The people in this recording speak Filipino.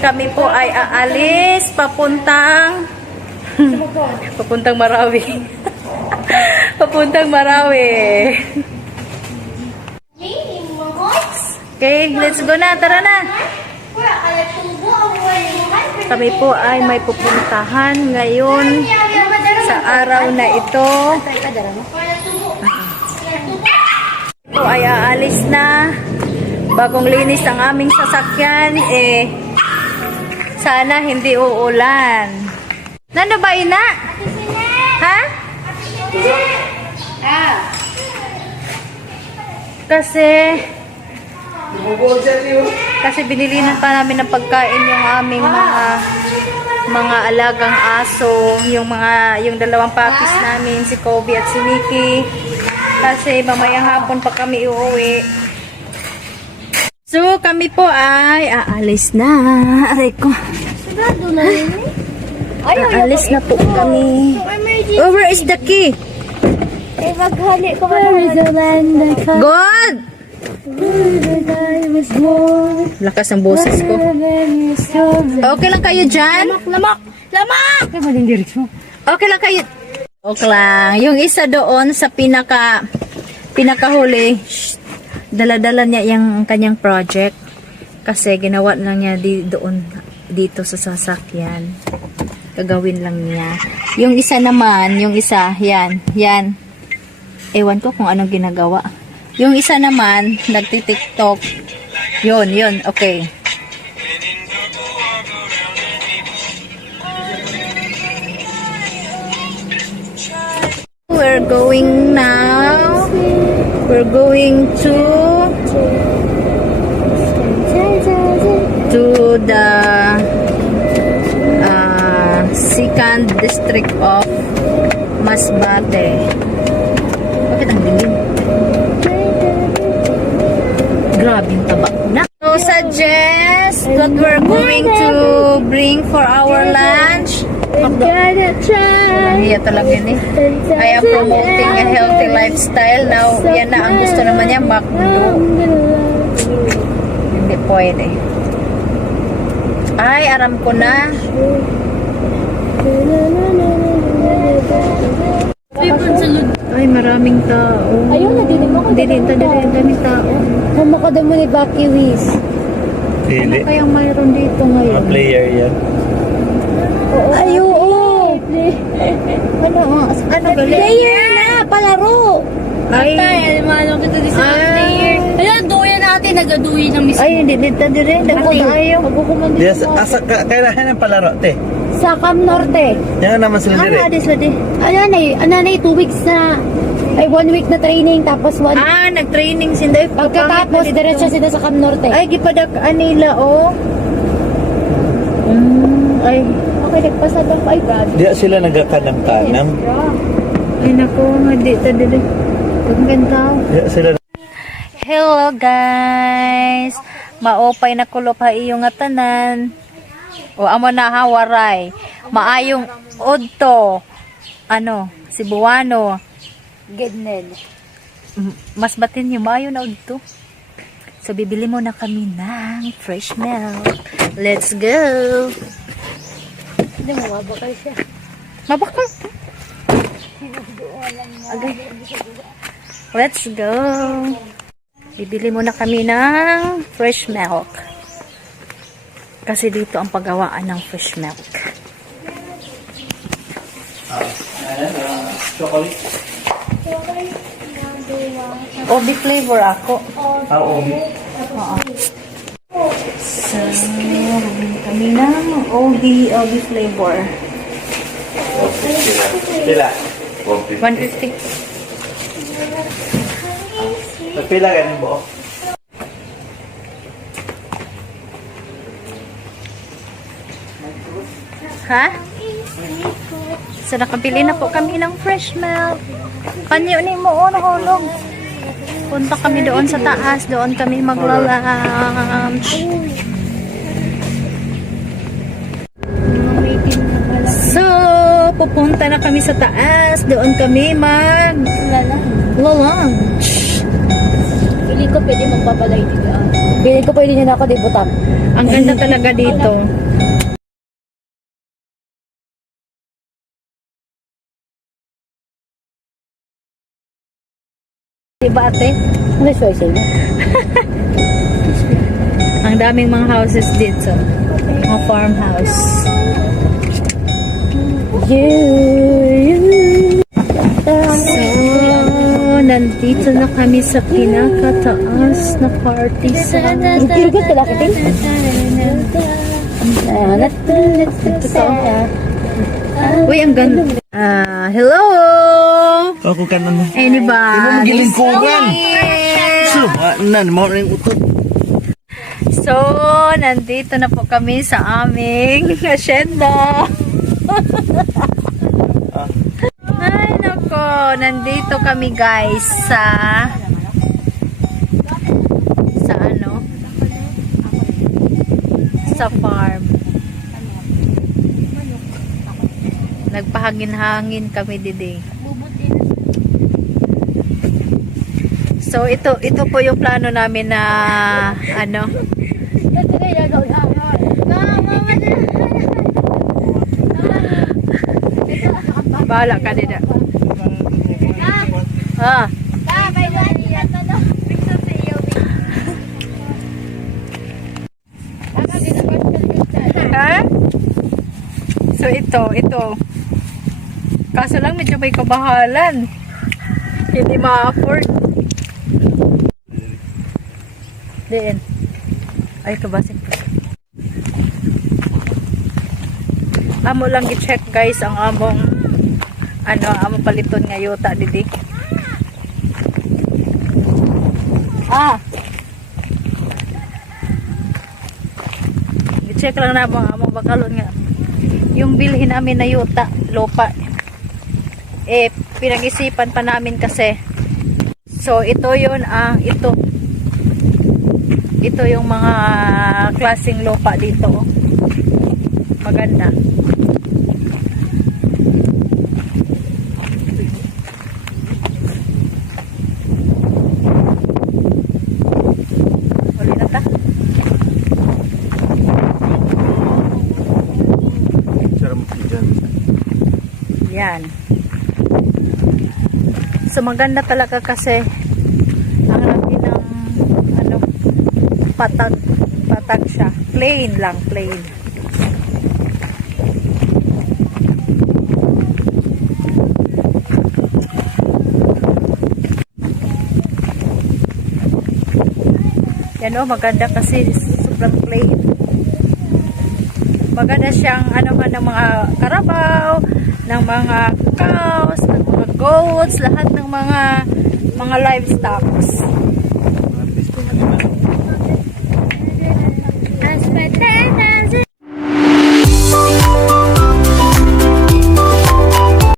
kami po ay aalis papuntang Marawi. Papuntang Marawi. Okay, let's go na. Tara na. Kami po ay may pupuntahan ngayon sa araw na ito. Po ay aalis na. Bagong linis ang aming sasakyan. Sana hindi uulan. Nano ba ina? Ha? Kasi binilinan pa namin ng pagkain yung aming mga alagang aso, yung dalawang puppies namin, si Kobe at si Mickey. Kasi mamayang hapon pa kami uuwi. So kami po ay aalis na. Aray ko. Aalis na po kami. Oh, where is the key? God! Lakas ng boses ko. Okay lang kayo dyan? Lamak! Okay lang kayo. Okay lang. Yung isa doon sa pinakahuli, dala-dala niya yung kanyang project. Kasi ginawa lang niya dito sa sasakyan. Gagawin lang niya. Yung isa naman, yan. Ewan ko kung anong ginagawa. Yung isa naman, nagti-TikTok. Yun, okay. We're going now. We're going to the second district of Masbate. Bakit ang dilim? Grabe yung tabak na. So, suggest what we're going to bring for our lunch. Iya talaga yun eh. I am promoting a healthy lifestyle. Now, yan na ang gusto naman niya, McDo. Hindi pwede. Ay, aram ko na. Ay, maraming tao. Ayun, nadinig mo ko. Daming tao. Mamakada mo ni Bucky Wiz. Ano kayang mayroon dito ngayon? Mga player yan. Ay, oo. Ano galing? Player na, palaro. Ay, Manong kita di sa player. Ayun, duyan natin. Nagaduyan ng mismo. ay, hindi dito rin. Nagpatayo. Yes, kailangan ng palaro, te. Sa Cam Norte. Yan naman sila dire. Ano na 2 weeks na, ay 1 week na training, tapos 1 Nag-training sinday. pagkatapos, diretso sila sa Cam Norte. Ay, gipadak anila, oh. Ay, Okay, nagpasad lang 5 God. Di sila nagkakanam-kanam. ay nako, hindi ta dire. Ang tao. Di sila. Hello guys. Maopay na kulo pa iyong tanan. O amo na hawaray. Maayong udto. Cebuano. Gednel. Mas batin yung maayo na udto. So bibili mo na kami ng fresh milk. Let's go. Hindi mo mabakal siya. Mabakal. Okay. Let's go. Bibili muna kami ng fresh milk. Kasi dito ang paggawaan ng fresh milk. Chocolate. Obi flavor ako. Obi. Oo. So, bibili kami ng Obi flavor. Pila. 150. Pila ganin mo? Ha? So, nakabili na po kami ng fresh milk. Panyo ni mo, nahulog. Punta kami doon sa taas. Doon kami magla-lunch. So, pupunta na kami sa taas. Doon kami mag-lunch. Pili ko pwede magbabalay dito. Feeling ko pwede nyo na ako dibutan. Ang ganda talaga dito. Diba ate? Ano siya sa'yo? Ang daming mga houses dito. Mga farmhouse. So, nandito na kami sa pinakataas na party sa... Kirugot ka laki, Ting? Uy, ang ganda. Hello! Ako ka na. Anybody? Gilingkuran. So, mo rin utot. So, nandito na po kami sa aming asyenda. Ay, nako. Nandito kami guys sa ano? Sa farm. Nagpahangin-hangin kami didi. So, ito po yung plano namin na ano? Bahala ka din. Ah. Ha? So ito. Kaso lang medyo may kabahalan. Hindi ma-afford. Diin. Ay, kabasik. Amo lang i-check guys ang among among paliton nga yuta didi. I-check lang na among bakalon nga. Yung bilhin namin na yuta, lupa. Pinag-isipan pa namin kasi. So, ito yun ito yung mga klaseng lupa dito. Maganda. Uli na ta. Yan. So maganda talaga kasi ang laki ng patag siya. Plain lang, plain. Yan maganda kasi sobrang plain. Maganda siyang ng mga karabaw, ng mga cows, ng mga goats, lahat ng mga livestocks.